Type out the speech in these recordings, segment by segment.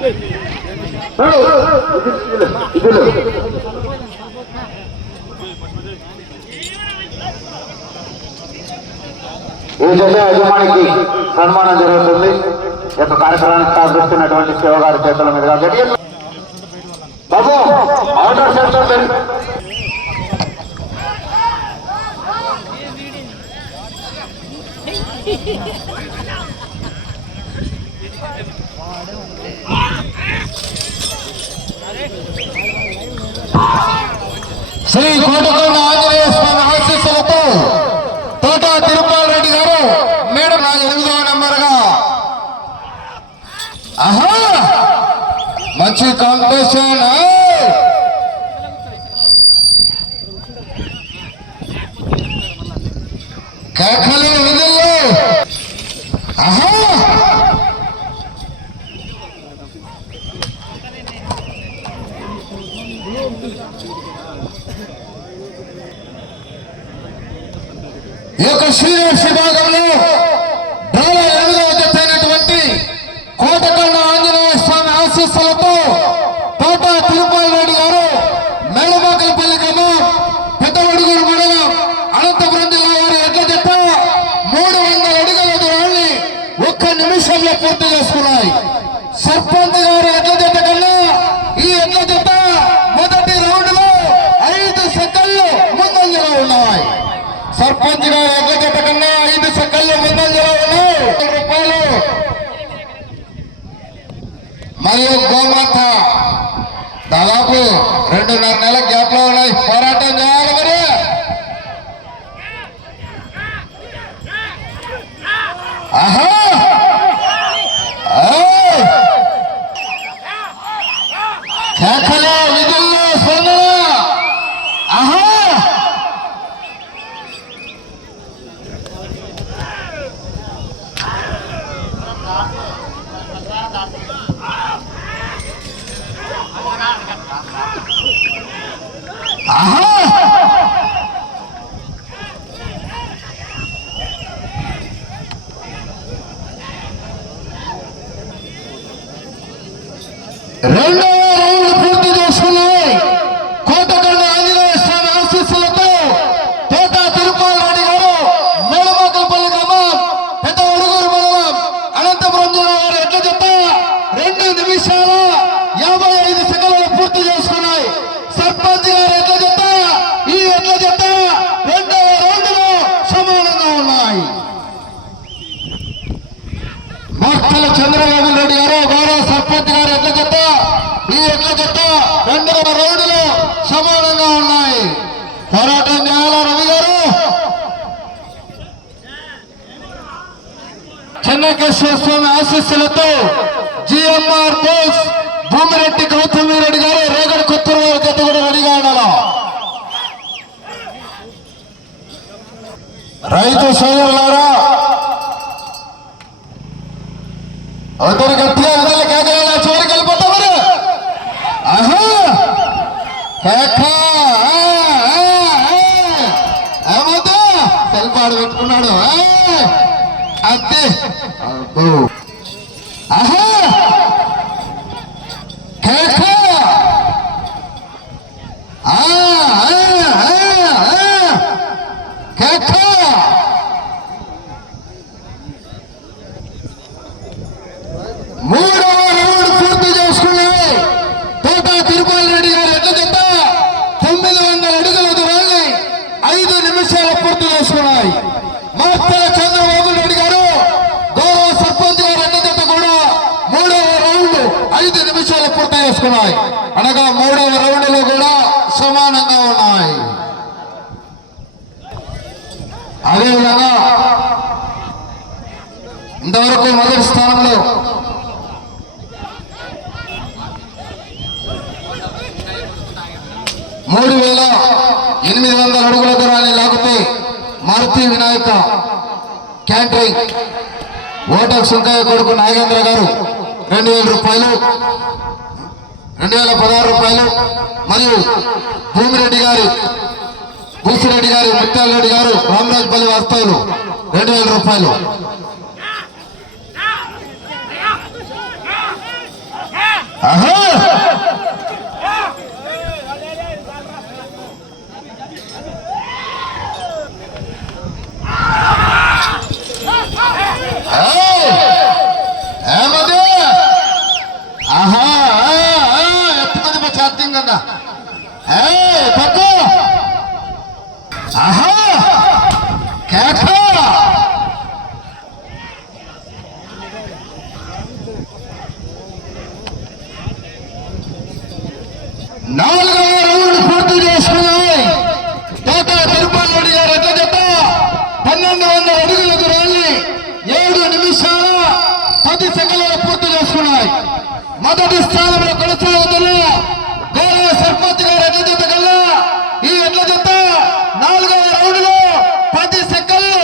ఈ జత యజమానికి సన్మానం జరుగుతుంది. యొక్క కార్యక్రమానికి సహకరిస్తున్నటువంటి శివగారి చేతుల మీదుగా శ్రీ కోటకొండ ఆంజనేయ స్వామి ఆశీస్సులతో తోట తిరుమల రెడ్డి గారు మేడం నా ఎనిమిదవ నెంబర్గా ఆహా! మంచి కాంపిటీషన్ కేకలు విధుల్లో. ఆహా! ఈ యొక్క శ్రీనివాస విభాగంలో డ్రాలో ఎనిమిదవ జత అయినటువంటి కోటకొండ ఆంజనేయ స్వామి ఆశీస్సులతో తోట తిరుపతి రెడ్డి గారు మేడబాకలపల్లి గ్రామం పెద్దవడుగురు మండలం అనంతపురం జిల్లా వారి ఎడ్ల జత మూడు వందల అడుగుల దూరాన్ని ఒక్క నిమిషంలో పూర్తి చేసుకున్నాయి సర్పంచ్ గారి ఎడ్ల జత కన్నా ఈ ఎడ్ల జత మొదటి రౌండ్లో ఐదు సెకండ్లు ముందంజలో ఉన్నాయి సర్పంచ్ గారు ఎడ్ల జత ఐదు సెకండ్లు ముందంజలో ఉన్నాయి రూపాయలు. మరియు గోమాత దాదాపు రెండున్నర నెలల గ్యాప్లో ఉన్నాయి పోరాటం చేయాలి మరి ఆహా ఏయ్! కేకలు విధుల్లో స్పందన ఆహా ఆహా రెండవ రౌండ్ పూర్తి చేసుకున్నాయి కోటకొండ ఆంజనేయ స్వామి ఆశీస్సులతో తోట తిరుపాల రెడ్డి గారు మేడమాకలపల్లి గ్రామం పెద్ద ఉడుగురు మండలం అనంతపురం జిల్లా వారి ఎట్ల జత రెండు నిమిషాల యాభై ఐదు సెకండ్లు పూర్తి చేసుకున్నాయి. సర్పంచ్ గారు ఎట్ల చెత్త ఈ ఎట్ల చెత్త రెండవ రౌండ్ సమానంగా ఉన్నాయి. మక్కల చంద్రబాబు నాయుడు గారు గౌరవ సర్పంచ్ గారు ఎట్ల చెత్త ఈ ఎట్ల చెత్త రెండవ రౌండ్లో సమానంగా ఉన్నాయి. పోరాట చేయాలా రవి గారు చెన్నకేశ్వర స్వామి ఆశీస్సులతో G M R Bose Bhumireddy Gautami Reddy గారు రేగడి కొత్తూరు వారి జత కూడా రెడీగా ఉండాలా రైతు సోదరులారా అందరు గట్టిగా అందరు కేకలేలా చివరికి వెళ్ళిపోతా మరి ఆహా కేక ఆ, ఆ, ఆ. ఏమవుతా సెల్ఫాడు పెట్టుకున్నాడు ఆ, అద్దె అబ్బో. ఆహా కేక ఆ, ఆ, ఆ, ఆ. కేక మూడవ రౌండ్ పూర్తి చేసుకున్నాయి తోట తిరుపతి రెడ్డి గారు ఎట్ల చెత్త తొమ్మిది వందల అడుగుల దూరాన్ని ఐదు నిమిషాలు పూర్తి చేసుకున్నాయి మాస్టర్ చంద్రబాబు నాయుడు గారు గౌరవ సర్పంచ్ గారు ఎట్ల చెత్త కూడా మూడవ రౌండ్ ఐదు నిమిషాలు పూర్తి చేసుకున్నాయి అనగా మూడవ రౌండ్లో కూడా సమానంగా ఉన్నాయి అదేవిధంగా ఇంతవరకు మొదటి స్థానంలో మూడు వేల ఎనిమిది వందల అడుగుల దూరాన్ని లాగితే మారుతి వినాయక క్యాంటరింగ్ ఓటర్ సుంకయ్య కొడుకు నాగేంద్ర గారు రెండు వేల రూపాయలు రెండు వేల పదహారు రూపాయలు మరియు భూమిరెడ్డి గారి భూసిరెడ్డి గారి ముత్యాలరెడ్డి గారు రామరాజపల్లి వాస్తవులు రెండు వేల రూపాయలు నాలుగవ రౌండ్ పూర్తి చేసుకున్నాయి తోట తిరుపతి రెడ్డి గారు ఎట్ల జత పన్నెండు వందల అడుగుల దూరాన్ని ఏడు నిమిషాల పది సెకండ్లలో పూర్తి చేసుకున్నాయి. మొదటి స్థానంలో కొనసాగుతున్న గౌరవ సర్పంచ్ గారు ఎట్ల జత కల్లా ఈ ఎడ్ల జత నాలుగవ రౌండ్లో పది సెకండ్లు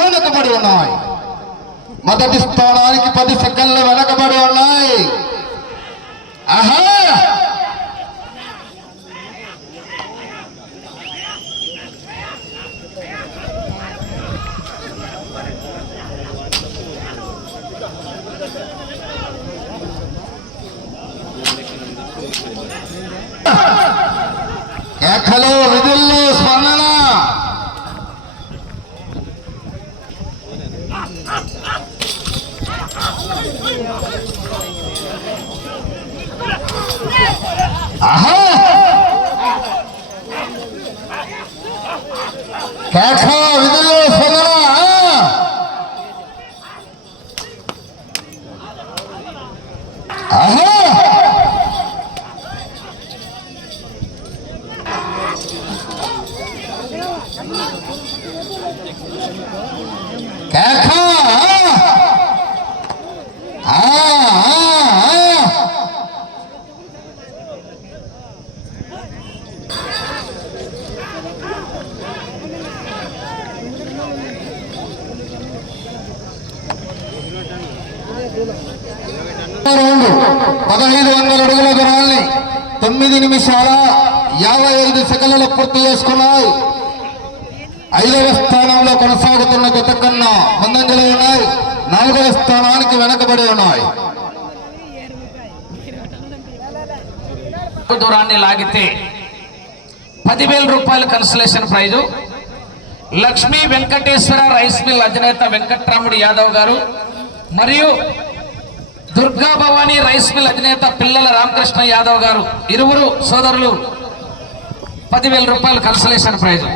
వెనుకబడి ఉన్నాయి. మొదటి స్థానానికి పది సెకండ్లు వెనకబడి ఉన్నాయి ఆహా కేకలు విధుల్లో స్పందన ఆహా కేక విధుల్లో స్పందన ఆహా కేక ఆ, ఆ, ఆ. రౌండ్ పదహైదు వందల అడుగుల దూరాన్ని తొమ్మిది నిమిషాల యాభై ఐదు సెకండ్లలో పూర్తి చేసుకున్నాయి. ఐదవ స్థానంలో కొనసాగుతున్న కొత్త కన్నా ముందంజలో ఉన్నాయి. నాలుగవ స్థానానికి వెనకబడి ఉన్నాయి. దూరాన్ని లాగితే పదివేల రూపాయల consolation prize Lakshmi Venkateswara rice mill అధినేత వెంకట్రాముడు యాదవ్ గారు మరియు దుర్గా భవానీ రైస్ మిల్ అధినేత పిల్లల రామకృష్ణ యాదవ్ గారు ఇరువురు సోదరులు పదివేల రూపాయలు కన్సలేషన్ ప్రైజ్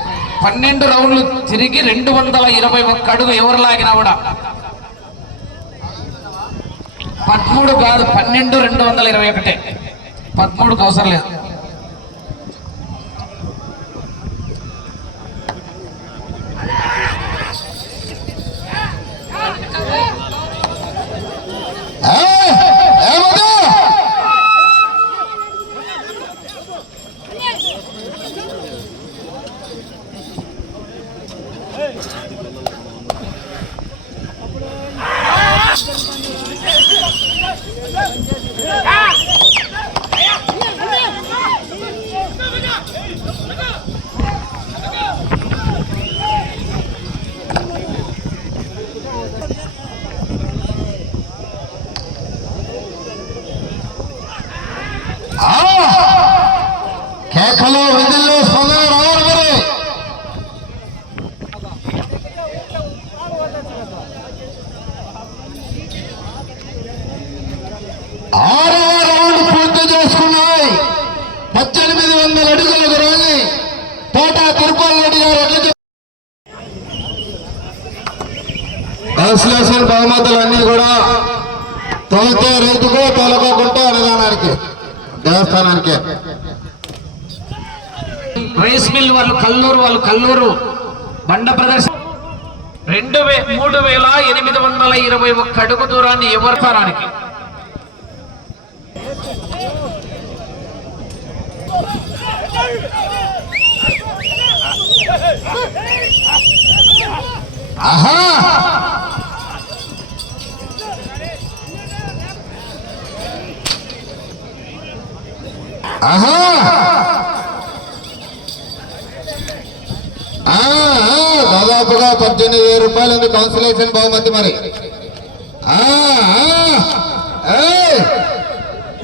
పన్నెండు రౌండ్లు తిరిగి రెండు వందల ఇరవై ఒక్క అడుగు ఎవరు లాగినా కూడా. పదమూడు కాదు పన్నెండు రెండు వందల ఇరవై ఒకటే. పదమూడుకు అవసరం లేదు. Hey. ఆరవ రౌండ్ పూర్తి చేసుకున్నాయి. పద్దెనిమిది వందల అడుగుల దూరాన్ని తోట తిరుపతి రెడ్డి గారు ఎట్లా బహుమతులు అన్ని కూడా తోతే రైతుకు తోలకోకుంటే అనుదానానికి దేవస్థానానికి. రైస్ మిల్ వాళ్ళు కల్లూరు వాళ్ళు కల్లూరు బండ ప్రదర్శన. రెండు వే మూడు వేల ఎనిమిది వందల ఇరవై ఒక్క అడుగు దూరాన్ని ఎవరి ఆహా! ఆహా! దాదాపుగా పద్దెనిమిది వేల రూపాయలు ఉంది. కౌన్సిలేషన్ బహుమతి మరి. ఆ,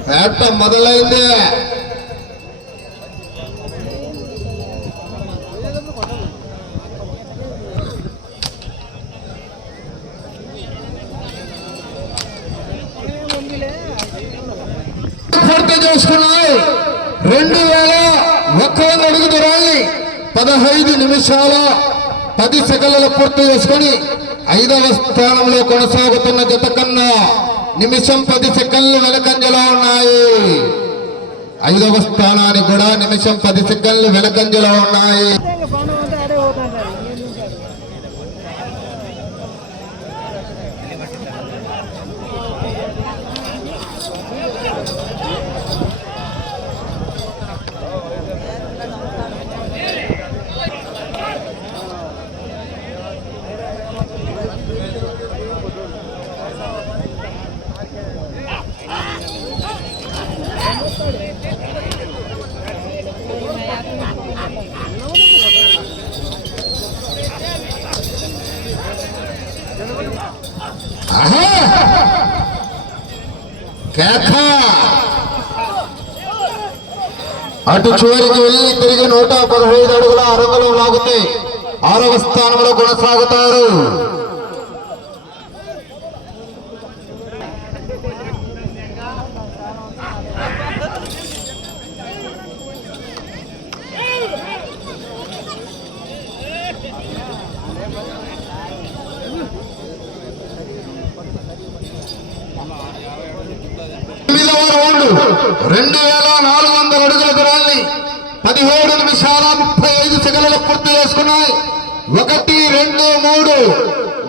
ఆ, వేట మొదలైంది. పూర్తి చేసుకున్నాయి. రెండు వేల ఒక్క వంద అడుగు దూరాన్ని పదహైదు నిమిషాల పది సెకండ్లలో పూర్తి చేసుకొని ఐదవ స్థానంలో కొనసాగుతున్న జత కన్నా నిమిషం పది సెకండ్లు వెనకంజలో ఉన్నాయి. ఐదవ స్థానానికి కూడా నిమిషం పది సెకండ్లు వెనకంజలో ఉన్నాయి. అటు చివరికి వెళ్ళి తిరిగి నూట పదహైదు అడుగుల అరంగులు లాగితే ఆరవ స్థానంలో కొనసాగుతారు. ఎనిమిదవ రౌండ్. రెండు వేల నాలుగు వందల అడుగుల దూరాన్ని పదిహేడు నిమిషాల ముప్పై ఐదు సెకండ్లు పూర్తి చేసుకున్నాయి. ఒకటి రెండు మూడు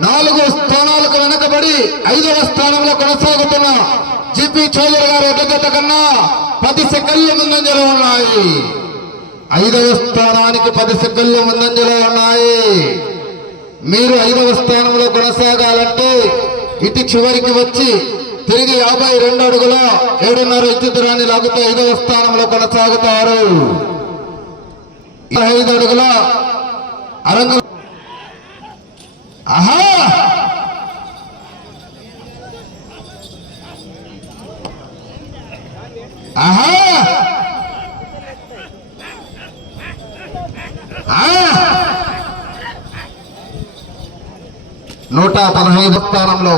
నాలుగు స్థానాలకు వెనకబడి ఐదవ స్థానంలో కొనసాగుతున్న జిపి చౌదరి గారి ఎడ్డగత కన్నా పది సెకండ్లు ముందంజలో ఉన్నాయి. ఐదవ స్థానానికి పది సెకండ్లు ముందంజలో ఉన్నాయి. మీరు ఐదవ స్థానంలో కొనసాగాలంటే ఇటు చివరికి వచ్చి తిరిగి యాభై రెండు అడుగుల ఏడున్నర ఇంచు దూరాన్ని లాగితే ఐదవ స్థానంలో కొనసాగుతారు. ఐదు అడుగుల అరంగు ఆహా! ఆహా! నూట పదహైదు స్థానంలో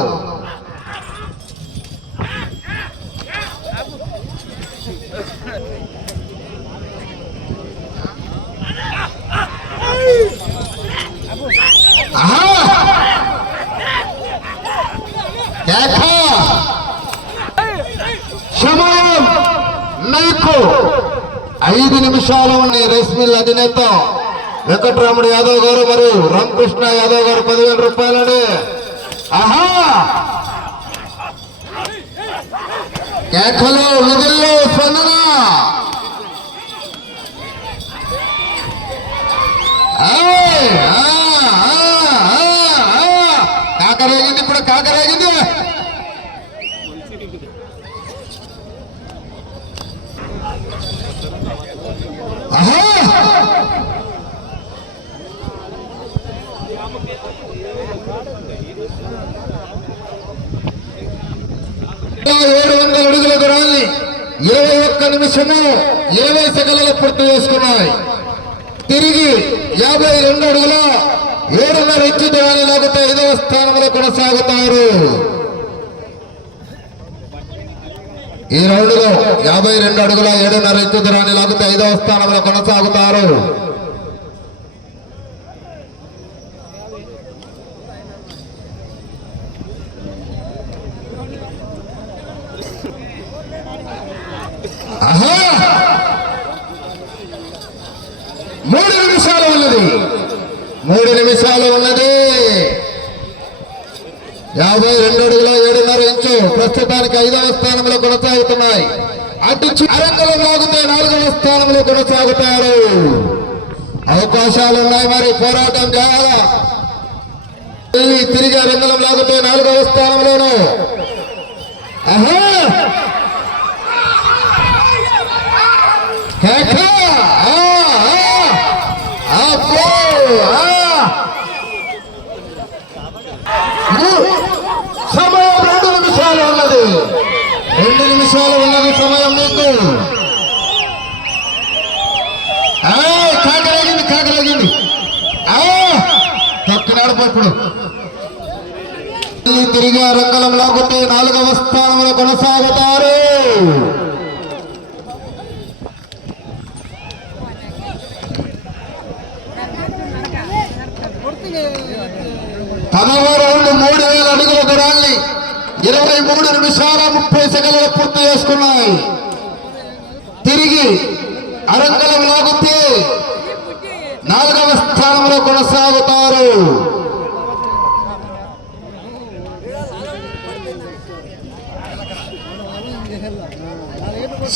ఆహా! కేక! సమయం మీకు ఐదు నిమిషాలు ఉన్నాయి. రైస్ మిల్ అధినేత వెంకటరాముడు యాదవ్ గారు మరియు రామకృష్ణ యాదవ్ గారు పదివేల రూపాయలని ఆహా! కేకలు విధుల్లో స్పందన. కాకరేగింది ఇప్పుడు కాకరేగింది ఆహా ఏడు వందల అడుగుల దూరాన్ని ఇరవై ఒక్క నిమిషము ఇరవై సెకండ్ల పూర్తి చేసుకున్నాయి. తిరిగి యాభై రెండు అడుగుల ఏడున్నర ఇంచు దూరాన్ని లాగితే ఐదవ స్థానంలో కొనసాగుతారు. ఈ రౌండ్లో యాభై రెండు అడుగుల ఏడున్నర ఇంచు దూరాన్ని లాగితే ఐదవ స్థానంలో కొనసాగుతారు ఆహా! మూడు నిమిషాలు ఉన్నది మూడు నిమిషాలు ఉన్నది యాభై రెండు అడుగుల ఏడున్నర ఇంచు ప్రస్తుతానికి ఐదవ స్థానంలో కొనసాగుతున్నాయి అటు చి- అరంగలం లాగితే నాలుగవ స్థానంలో కొనసాగుతారు అవకాశాలు ఉన్నాయి మరి పోరాటం చేయాలా వెళ్ళి తిరిగి అరంగలం లాగితే నాలుగవ స్థానంలోను ఆహా ఆ, ఆ, అబ్బో! ఆ! ము- సమయం రెండు నిమిషాలు ఉన్నది రెండు నిమిషాలు ఉన్నది సమయం నీకు. ఆ, కాకరాగింది కాకరాగింది. తొక్కినాడు ఇప్పుడు తిరిగి రంగలం లాగుతూ నాలుగవ స్థానంలో కొనసాగుతారు. పదవ మూడు వేల అడుగుల దూరాన్ని ఇరవై మూడు నిమిషాల ముప్పై సెకండ్లు పూర్తి చేసుకున్నాయి. తిరిగి అరంగలం లాగితే నాలుగవ స్థానంలో కొనసాగుతారు.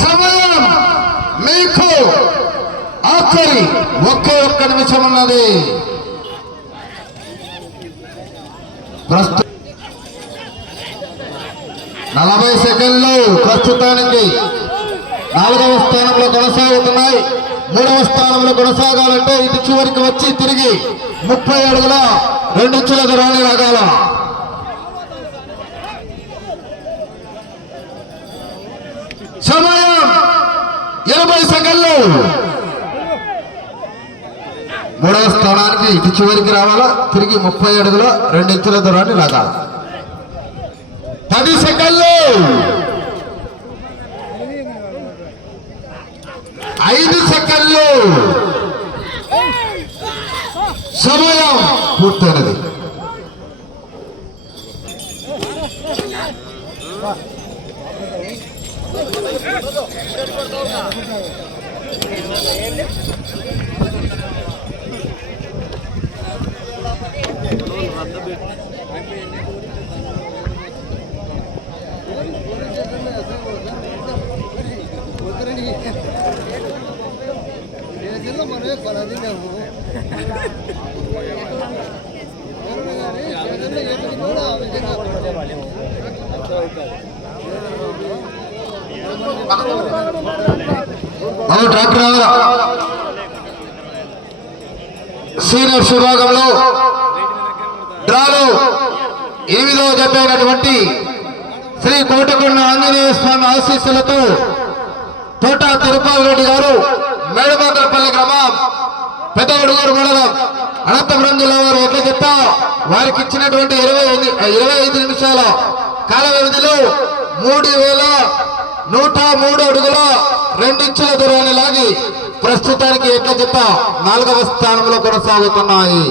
సమయం మీకు ఆఖరి ఒకే ఒక్క నిమిషం ఉన్నది. ప్రస్తుతం నలభై సెకండ్లు ప్రస్తుతానికి నాలుగవ స్థానంలో కొనసాగుతున్నాయి. మూడవ స్థానంలో కొనసాగాలంటే ఇటు చివరికి వచ్చి తిరిగి ముప్పై అడుగుల రెండు చుల దూరాన్ని రాగాల. సమయం ఎనభై సెకండ్లు. మూడవ స్థానానికి ఇటు చివరికి రావాలా? తిరిగి ముప్పై అడుగుల రెండు ఇంచుల దూరాన్ని రాగాల. పది సెకండ్లు. ఐదు సెకండ్లు. సమయం పూర్తయినది. ట్రాక్టర్ సీనియర్స్ విభాగంలో డ్రాలో ఎనిమిదవ జత అయినటువంటి శ్రీ కోటకొండ ఆంజనేయ స్వామి ఆశీస్సులతో తోట తిరుపాల్ రెడ్డి గారు మేడమాకరపల్లి గ్రామం పెద్దగడుగూరు మండలం అనంతపురం జిల్లా వారు ఎట్ల చెత్త వారికి ఇచ్చినటువంటి ఇరవై ఐదు ఇరవై ఐదు నిమిషాల కాల వ్యవధిలో మూడు వేల నూట మూడు అడుగుల రెండించుల దూరాన్ని లాగి ప్రస్తుతానికి ఎట్ల చెత్త నాలుగవ స్థానంలో కొనసాగుతున్నాయి.